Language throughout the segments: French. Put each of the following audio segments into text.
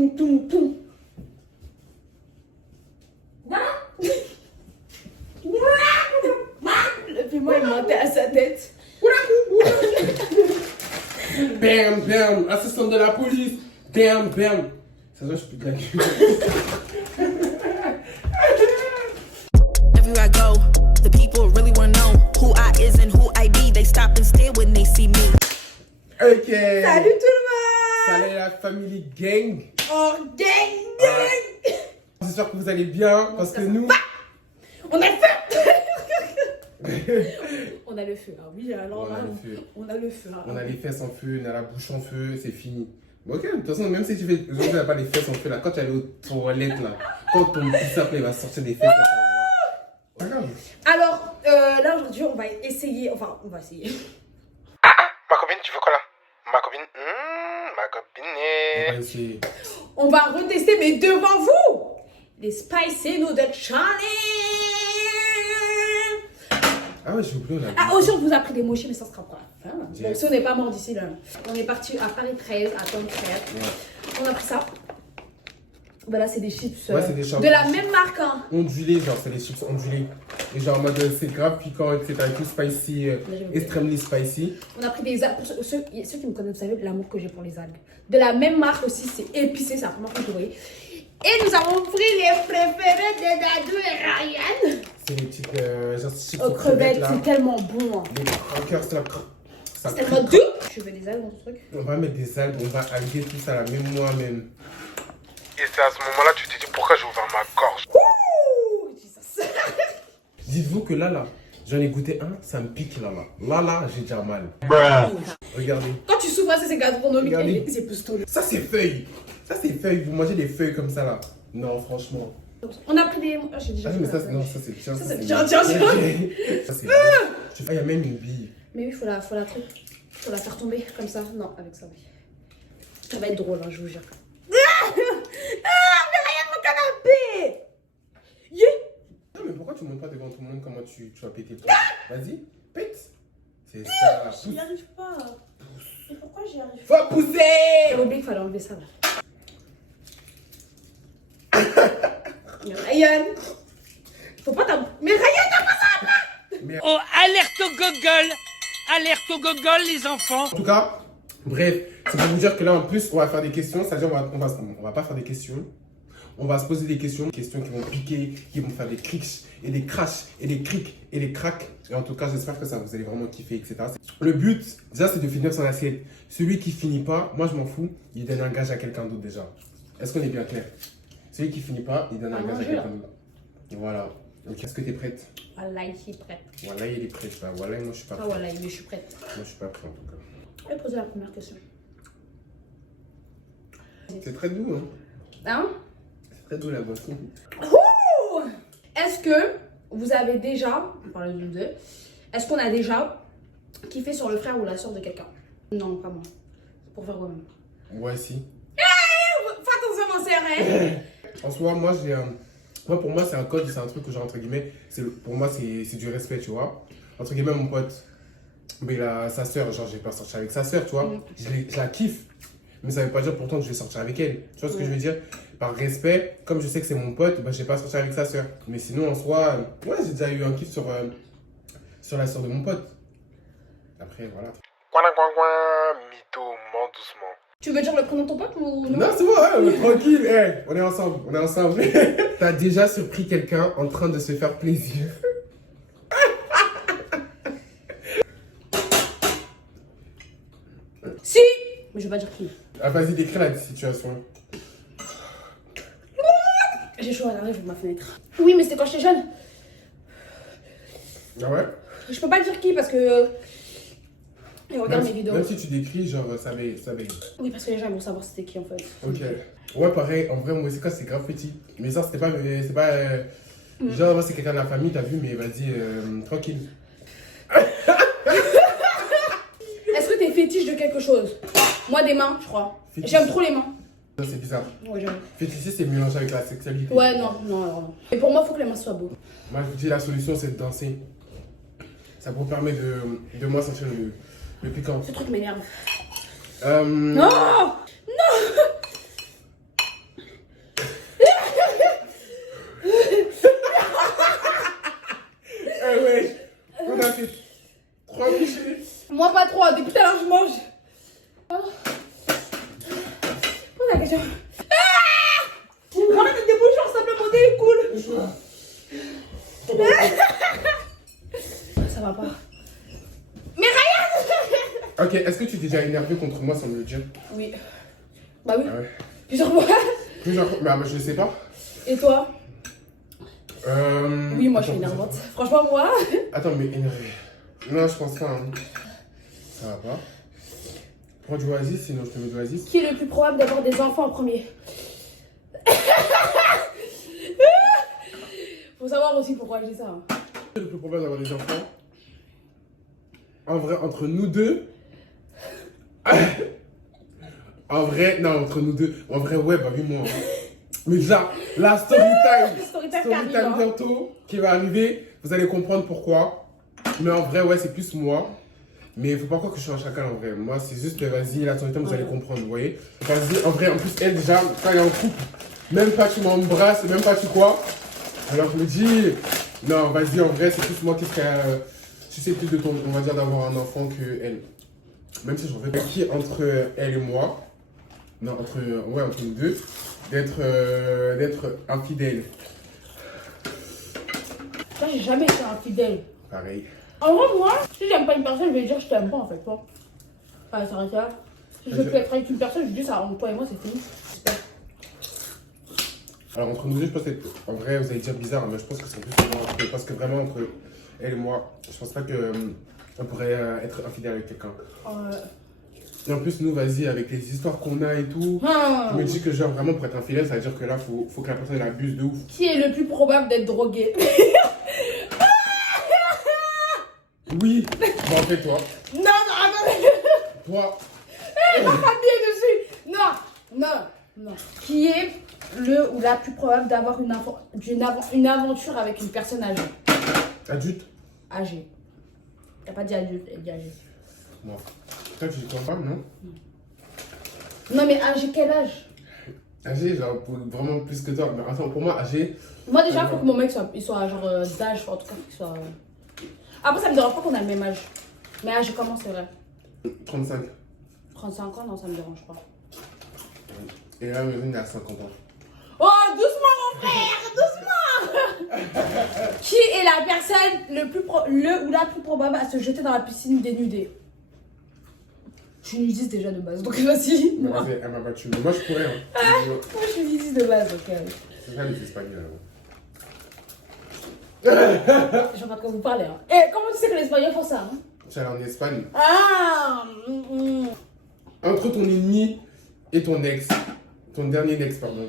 toum, toum, toum. Le piment est monté à sa tête. Bam, bam, assistant de la police. Bam, bam. Ça doit, je peux te la gueule. Everywhere I go, the people really wanna know who I is and who I be. They stop and stare when they see me. Ok. Salut tout le monde. Salut la famille gang. Oh, gang, gang. J'espère que vous allez bien parce que nous... On a le feu. On a le feu, ah oui, alors là, on a le feu. On a les fesses en feu, on a la bouche en feu, c'est fini. Bon, ok, de toute façon, même si tu fais... Aujourd'hui, tu n'as pas les fesses en feu, là, quand tu es allé aux toilettes, là, quand ton petit sapin va sortir des fesses, là, ça va. Pas grave. Alors, là, aujourd'hui, on va essayer, enfin, on va essayer. Ma copine, tu veux quoi, là? Ma copine, ma copine... On va essayer. On va retester, mais devant vous, les Spicy Noodle Challenge. Ah ouais, j'ai oublié, on a... Ah, aussi, on vous a pris des mochis, mais ça sera pas la fin. Yes. Donc, si on n'est pas mort d'ici là. On est parti à Paris 13, à Tom 13. Ouais. On a pris ça. Bah là, c'est des chips Ouais, c'est des chips. de la même marque. Hein. Ondulés, genre, c'est les chips ondulés. Et genre, en mode, c'est grave piquant, etc. Et tout spicy, extremely spicy. On a pris des algues. Pour ceux qui me connaissent, vous savez l'amour que j'ai pour les algues. De la même marque aussi, c'est épicé, c'est la première fois que vous voyez. Et nous avons pris les préférés de Dadou et Ryan. C'est les petites, genre, chips Aux crevettes, c'est tellement bon. Hein. Les crackers, c'est la ça C'est tellement doux. Tu veux des algues dans ce truc? On va mettre des algues, on va alguer tout ça là, même moi-même. Et c'est à ce moment-là tu te dis pourquoi j'ai ouvert ma gorge. Ouh, Jesus. Dites-vous que là, j'en ai goûté un, ça me pique là. Là, j'ai déjà mal. Regardez. Quand tu souffres, c'est gastronomique. Regardez. C'est plus tôt. Ça, c'est feuilles. Ça, c'est feuilles. Vous mangez des feuilles comme ça là. Non, franchement. On a pris des. Ah, j'ai déjà Ah, fait mais la ça, non, ça c'est tiens. Ça, c'est bien. tiens. Ça, c'est bien. Ah, il y a même une bille. Mais oui, faut la truc. Faut la faire tomber comme ça. Non, avec ça, oui. Ça va être drôle, hein, je vous jure. Ah, mais rien de mon canapé. Yeah. Non, mais pourquoi tu montres pas devant tout le monde comment tu vas péter le truc? Vas-y, pète. C'est ça. J'y arrive pas. Et pourquoi j'y arrive Faut pousser. J'ai oublié qu'il fallait enlever ça là. Mais Ryan, faut pas t'en... Mais Ryan, t'as pas ça là. Oh, alerte au gogol! Alerte au gogol, les enfants! En tout cas, bref, c'est pour vous dire que là en plus on va faire des questions, c'est-à-dire on va pas faire des questions, on va se poser des questions qui vont piquer, qui vont faire des crics et des crashs et des crics et des cracks. Et en tout cas, j'espère que ça vous allez vraiment kiffer, etc. Le but, déjà, c'est de finir son assiette. Celui qui finit pas, moi je m'en fous, il donne un gage à quelqu'un d'autre déjà. Est-ce qu'on est bien clair? Celui qui finit pas, il donne un gage à quelqu'un d'autre. Voilà. Ok, est-ce que tu es prête? Wallah, je suis prête. Wallah, il est prêt. Wallah, moi je suis pas Ah prêt. voilà, mais je suis prête. Moi je suis pas prêt en tout cas. Je vais poser la première question. C'est très doux, hein? Hein? C'est très doux la boisson. Ouh! Est-ce que vous avez déjà, on parle d'une deux, est-ce qu'on a déjà kiffé sur le frère ou la soeur de quelqu'un? Non, pas moi. Pour faire quoi-même. Ouais, si. Fais attention, mon serré. En soi, moi, pour moi, c'est un code, c'est un truc que genre, entre guillemets, pour moi, c'est du respect, tu vois. Entre guillemets, mon pote, mais sa soeur, genre, j'ai pas sorti avec sa soeur, tu vois. Je la kiffe, mais ça veut pas dire pourtant que je vais sortir avec elle. Tu vois ce que je veux dire? Par respect, comme je sais que c'est mon pote, bah, je vais pas sortir avec sa soeur. Mais sinon, en soi, ouais, j'ai déjà eu un kiff sur la soeur de mon pote. Après, voilà. Mytho, mens doucement. Tu veux dire le prénom de ton pote ou non? Non, c'est bon, ouais, tranquille, hey, on est ensemble. T'as déjà surpris quelqu'un en train de se faire plaisir? Si! Mais je vais pas dire qui. Ah, vas-y, décris la situation. J'ai chaud à l'arrêt, j'ouvre ma fenêtre. Oui, mais c'était quand j'étais jeune. Ah ouais? Je peux pas dire qui parce que... Et regarde mes vidéos. Même si tu décris, genre, ça va. Oui, parce que les gens ils vont savoir c'était qui en fait. Ok. Ouais, pareil, en vrai, moi aussi, quand c'est grave petit. Mais ça, c'est pas genre, moi, c'est quelqu'un de la famille, t'as vu, mais vas-y, tranquille. Est-ce que t'es fétiche de quelque chose? Moi, des mains, je crois. Fétiche. J'aime trop les mains. Ça, c'est bizarre. Ouais, j'aime. Fétiche, c'est mélangé avec la sexualité. Ouais, non. Et pour moi, il faut que les mains soient beaux. Moi, je vous dis, la solution, c'est de danser. Ça vous permet de moi sentir le piquant. Ce truc m'énerve. Non. Non! la question. Arrête de déboucher, on s'appelle mon nez, cool. Ça va pas. Mais Ryan. Ok, est-ce que tu es déjà énervé contre moi sans me le dire? Oui. Bah oui. Ah ouais. Plusieurs fois. Plusieurs fois, mais je le sais pas. Et toi? Oui, moi je suis attends, énervante. Franchement, moi. Attends, mais énervé. Non, je pense pas. Hein. Ça va pas. Prends du oasis, sinon je te mets de l'oasis. Qui est le plus probable d'avoir des enfants en premier? Faut savoir aussi pourquoi je dis ça. Hein. Qui est le plus probable d'avoir des enfants? En vrai, entre nous deux. En vrai, non, entre nous deux. En vrai, ouais, bah oui, moi. Mais déjà, la story time. Story time qui arrive, hein. Bientôt, qui va arriver. Vous allez comprendre pourquoi. Mais en vrai, ouais, c'est plus moi. Mais il faut pas croire que je suis un chacal en vrai. Moi, c'est juste, vas-y, la story time, vous allez comprendre, vous voyez. Vas-y, en vrai, en plus, elle, déjà, quand elle est en couple, même pas tu m'embrasses, même pas tu quoi. Alors je me dis, non, vas-y, en vrai, c'est plus moi qui serais susceptible de on va dire, d'avoir un enfant que elle. Même si je refais qui entre elle et moi, non, entre nous deux, d'être infidèle. Moi, j'ai jamais été infidèle. Pareil. En vrai, moi, si j'aime pas une personne, je vais dire je t'aime pas en fait. Pas. Enfin, ça reste là. Si je veux plus être avec une personne, je dis ça entre toi et moi, c'est fini. Alors entre nous deux, je pense que, en vrai, vous allez dire bizarre, mais je pense que c'est plus moi, parce que vraiment entre elle et moi, je pense pas que on pourrait être infidèle avec quelqu'un. Et en plus, nous, vas-y, avec les histoires qu'on a et tout, je me dis que genre vraiment pour être infidèle, ça veut dire que là, faut que la personne elle abuse de ouf. Qui est le plus probable d'être drogué? Oui, bon, en fait, toi. Non, non, attendez. Toi. Elle va m'habiller dessus. Non. Qui est le ou la plus probable d'avoir une aventure avec une personne âgée? Adulte. Âgée. T'as pas dit adulte, elle dit âgée. Moi. Toi, tu dis toi femme, non? Non, mais âgé, quel âge? Âgé, genre vraiment plus que toi. Mais attends, pour moi, âgé. Moi, déjà, il faut que mon mec soit genre d'âge, en tout cas, qu'il soit. Après, ça me dérange pas qu'on a le même âge. Mais âgé, comment c'est vrai? 35. 35 ans, non, ça me dérange pas. Et là, il a 50 ans. Oh, doucement, mon frère, doucement. Qui est la personne le ou la plus probable à se jeter dans la piscine dénudée? Je suis nudiste déjà de base, donc vas-y. Moi. Elle m'a battu. Mais moi, je pourrais. Hein. Moi, je suis nudiste de base, ok. C'est ça, les Espagnols. Je sais pas de quoi vous parlez. Hein. Et comment tu sais que les Espagnols font ça? Hein? Je suis allé en Espagne. Ah. Entre ton ennemi et ton ex, ton dernier ex, pardon.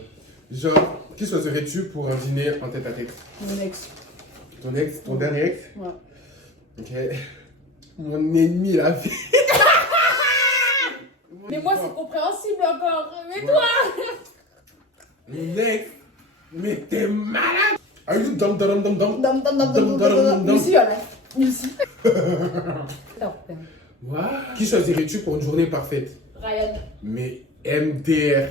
Genre, qui choisirais-tu pour un dîner en tête à tête? Mon ex. Ton ex, ton dernier ex? Ouais. Ok. Mon ennemi, la fille. Mais moi, c'est compréhensible encore. Mais toi? Mon ex, mais t'es malade! Are you dumb, dumb, dumb, dumb? Nous aussi, voilà. Nous aussi. Qui choisirais-tu pour une journée parfaite? Ryan. Mais MDR,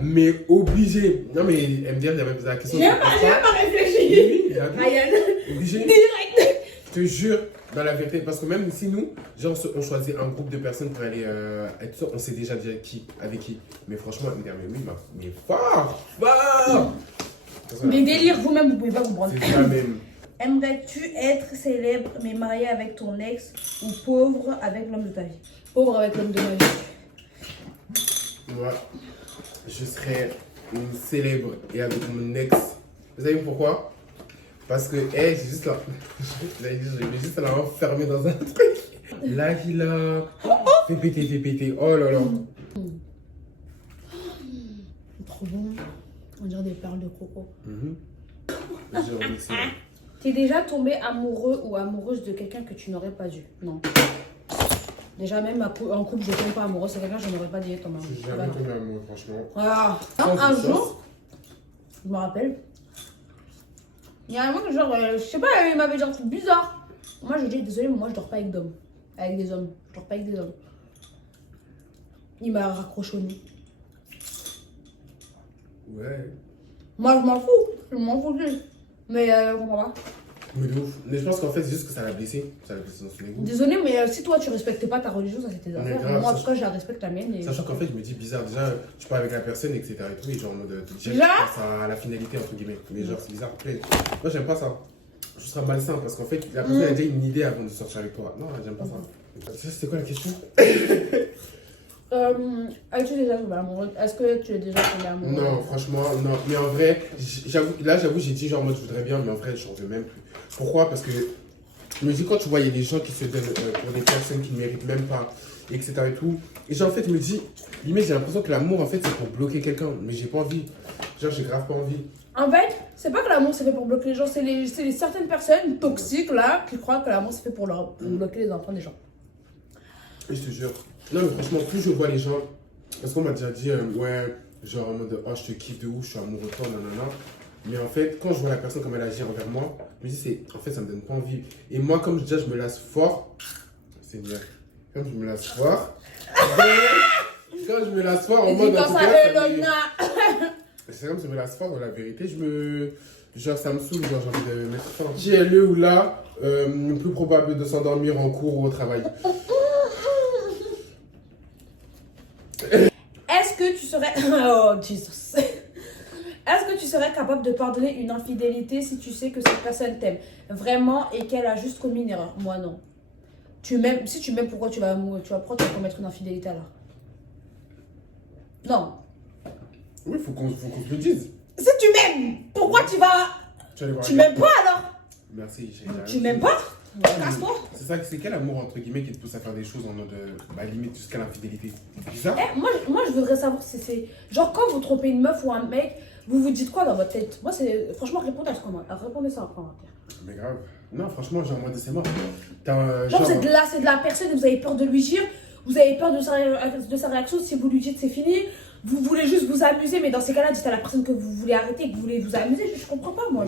mais obligé. Non, mais MDR, il avait posé la question. J'ai même pas réfléchi. Oui, Ryan. Obligé. Direct. Je te jure, dans la vérité, parce que même si nous, genre, on choisit un groupe de personnes pour aller être sûr, on sait déjà qui, avec qui. Mais franchement, MDR, mais oui, mais fort. Des délires, vous-même, vous pouvez pas comprendre. C'est ça même. Aimerais-tu être célèbre mais marié avec ton ex ou pauvre avec l'homme de ta vie? Pauvre avec l'homme de ma vie. Moi, je serais une célèbre et avec mon ex. Vous savez pourquoi? Parce que, j'ai juste là. Je vais juste la enfermer dans un truc. La villa. Fais péter. Oh là là. Trop bon. On dirait des perles de coco. Genre, excellent. T'es déjà tombé amoureux ou amoureuse de quelqu'un que tu n'aurais pas dû? Non. Déjà, même en couple, je ne tombe pas amoureuse. C'est quelqu'un que je n'aurais pas dit ton amour. Je suis jamais tombé amoureux, franchement. Voilà. Un jour, je me rappelle, il y a un moment que genre, je sais pas, il m'avait dit un truc bizarre. Moi, je lui ai dit, désolé, mais moi, je dors pas avec d'hommes. Avec des hommes. Je dors pas avec des hommes. Il m'a raccroché au nez. Ouais. Moi, je m'en fous. Je m'en fous de lui. Mais, je comprends pas. Mais de ouf. Mais je pense qu'en fait, c'est juste que ça l'a blessé. Ça l'a blessé dans son égo. Désolée, mais si toi tu respectes pas ta religion, ça c'est tes Mais affaires. grave, Moi en ça- tout cas, je la respecte la mienne. Et... Sachant qu'en fait, je me dis bizarre. Déjà, tu parles avec la personne, etc. Et tout, et genre en mode. Déjà, Déjà tu penses à la finalité, entre guillemets. Mais genre, c'est bizarre. Après, moi, j'aime pas ça. Je serais malsain parce qu'en fait, la personne a déjà une idée avant de sortir avec toi. Non, j'aime pas ça. C'était quoi la question? As-tu déjà tombé amoureux? Est-ce que tu es déjà tombé amoureux? Non, franchement, non. Mais en vrai, j'avoue, j'ai dit genre en mode je voudrais bien, mais en vrai, j'en veux même plus. Pourquoi? Parce que je me dis, quand tu vois, il y a des gens qui se donnent pour des personnes qui ne méritent même pas, etc. et tout. Et genre, en fait, je me dis, limite, j'ai l'impression que l'amour, en fait, c'est pour bloquer quelqu'un. Mais j'ai pas envie. Genre, j'ai grave pas envie. En fait, c'est pas que l'amour c'est fait pour bloquer les gens, c'est les certaines personnes toxiques là qui croient que l'amour c'est fait pour bloquer les enfants des gens. Et je te jure. Non, mais franchement, plus je vois les gens, parce qu'on m'a déjà dit, ouais, genre en mode, oh, je te kiffe de ouf, je suis amoureux de toi, nanana. Mais en fait, quand je vois la personne comme elle agit envers moi, je me dis, en fait, ça me donne pas envie. Et moi, comme déjà, je me lasse fort, c'est bien. Comme je me lasse fort, quand je me lasse fort, en mode, en tout cas, c'est comme je me lasse fort, la vérité, genre, ça me saoule, genre, j'ai envie de mettre fin. Qui est le ou là, plus probable de s'endormir en cours ou au travail? Est-ce que tu serais... Oh, Jesus. Est-ce que tu serais capable de pardonner une infidélité si tu sais que cette personne t'aime vraiment et qu'elle a juste commis une erreur? Moi, non. Si tu m'aimes, pourquoi tu vas commettre une infidélité alors? Non. Oui, faut qu'on se le dise. Si tu m'aimes, pourquoi tu vas... Tu vas aller voir Tu un gars. m'aimes pas alors? Merci, j'ai Tu m'aimes pas? Casse-toi. C'est ça, c'est quel amour entre guillemets qui te pousse à faire des choses en mode limite jusqu'à l'infidélité? C'est ça? Moi, je voudrais savoir si c'est... Genre, quand vous trompez une meuf ou un mec, vous vous dites quoi dans votre tête? Moi, c'est... Franchement, répondez ça en commentaire. Mais grave. Non, franchement, genre en mode c'est mort. Genre, c'est de la personne, vous avez peur de lui dire, vous avez peur de sa réaction, si vous lui dites c'est fini, vous voulez juste vous amuser, mais dans ces cas-là, dites à la personne que vous voulez arrêter, que vous voulez vous amuser, je comprends pas, moi.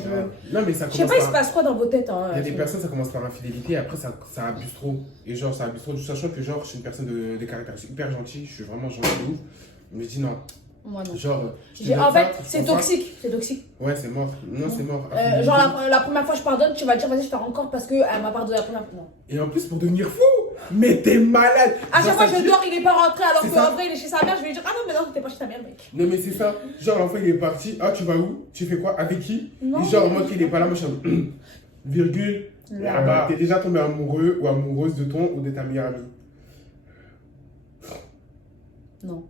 Non, mais ça Je sais commence pas, il se par... passe quoi dans vos têtes. Hein, Il y a des personnes, ça commence par infidélité, et après ça abuse trop. Et genre, ça abuse trop, sachant que genre, je suis une personne de caractère hyper gentil, je suis vraiment gentil de ouf. Mais je dis non. Moi, non. Genre, En fait, c'est toxique. C'est toxique. Ouais, c'est mort. Non, c'est mort. Genre, la première fois, je pardonne, tu vas dire, vas-y, je pars encore parce qu'elle m'a pardonné la première fois. Non. Et en plus, pour devenir fou, mais t'es malade. À chaque fois, ça je dors, il est pas rentré, alors C'est qu'en ça. vrai, il est chez sa mère, je vais lui dire, ah non, mais non, t'es pas chez ta mère, mec. Non, mais c'est ça. Genre, l'enfant, il est parti. Ah, tu vas où? Tu fais quoi? Avec qui? Non. Et genre, moi, qu'il est pas là, moi, je suis en virgule. Là. T'es déjà tombé amoureux ou amoureuse de ton ou de ta meilleure amie? Non.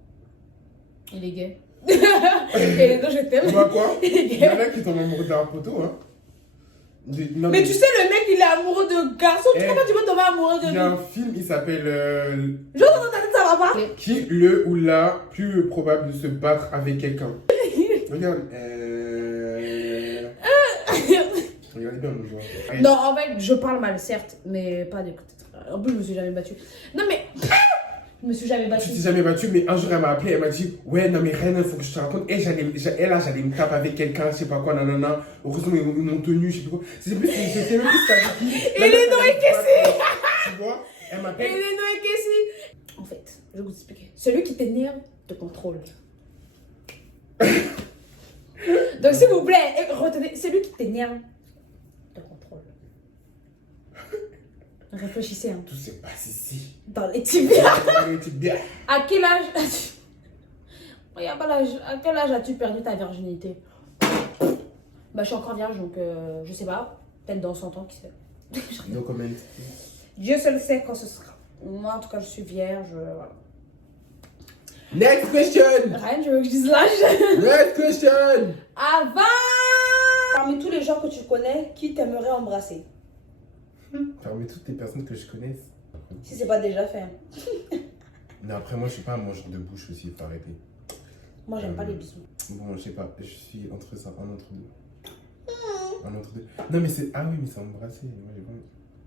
Il est gay. Et les deux, je t'aime. Bah quoi? Il est Il y gay. en a qui tombent amoureux d'un poteau, hein. Non, Mais tu sais, le mec, il est amoureux de garçons. Eh. Comment tu peux tomber amoureux de Il y a lui? un film, il s'appelle Genre, dans ta tête, ça va pas. Qui le ou la plus probable de se battre avec quelqu'un? Regarde. Regardez bien, mon joueur. Non, en fait, je parle mal, certes, mais pas des. En plus, je me suis jamais battue. Non, mais. Je me suis jamais Tu battue. t'es jamais battu, mais un jour elle m'a appelé, elle m'a dit ouais, non, mais rien, il faut que je te raconte. Et j'allais me taper avec quelqu'un, je sais pas quoi, nanana. Heureusement, ils m'ont tenu, je sais pas quoi. C'était même plus c'était avec qui. Et les noms équessis. Tu vois, elle Et m'appelle. les noms équessis. En fait, je vais vous expliquer. Celui qui t'énerve te contrôle. Donc, s'il vous plaît, retenez, celui qui t'énerve te contrôle. Réfléchissez, hein. Tout se passe ici. Dans les tibias. Bien. À quel âge il y a pas l'âge. À quel âge as-tu perdu ta virginité? Bah, je suis encore vierge, donc je sais pas. Peut-être dans 100 ans, qui sait. No comment. Dieu seul sait quand ce sera. Moi, en tout cas, je suis vierge. Voilà. Next question. Rien, je veux que je dise l'âge. Next question. Avant. Parmi tous les gens que tu connais, qui t'aimerait embrasser? Parmi toutes les personnes que je connaisse. Si c'est pas déjà fait. Non, après, moi, je suis pas un mangeur de bouche aussi, il faut arrêter. Moi, j'aime pas les bisous. Bon, je sais pas, je suis entre ça, un entre deux. Un entre deux. Non, mais c'est. Ah oui, mais c'est embrasser. Moi, j'ai pas envie.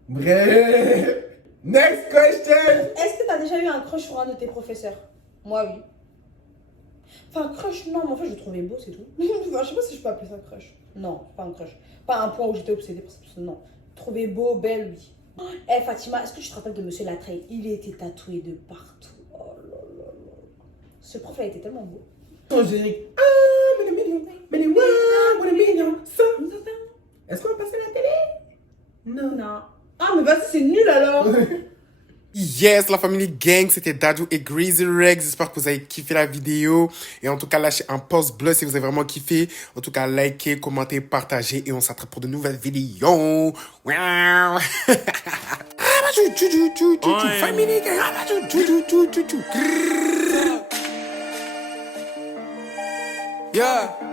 Bref. Next question. Est-ce que t'as déjà eu un crush sur un de tes professeurs? Moi, oui. Enfin, crush, non, mais en fait, je le trouvais beau, c'est tout. Enfin, je sais pas si je peux appeler ça crush. Non, pas un crush. Pas un point où j'étais obsédée par cette personne, non. Trouvé beau, belle, oui. Eh Fatima, est-ce que tu te rappelles de Monsieur Latreille? Il était tatoué de partout. Oh là là là. Ce prof là était tellement beau. Ton générique. Ah, mais les millions, what a million, ça. Est-ce qu'on va passer à la télé? Ah, mais vas-y, c'est nul alors. Yes, la famille gang, c'était Dadju et Greasy Rex. J'espère que vous avez kiffé la vidéo. Et en tout cas, lâchez un pouce bleu si vous avez vraiment kiffé. En tout cas, likez, commentez, partagez. Et on s'attrape pour de nouvelles vidéos. Wow. Family gang. Yeah.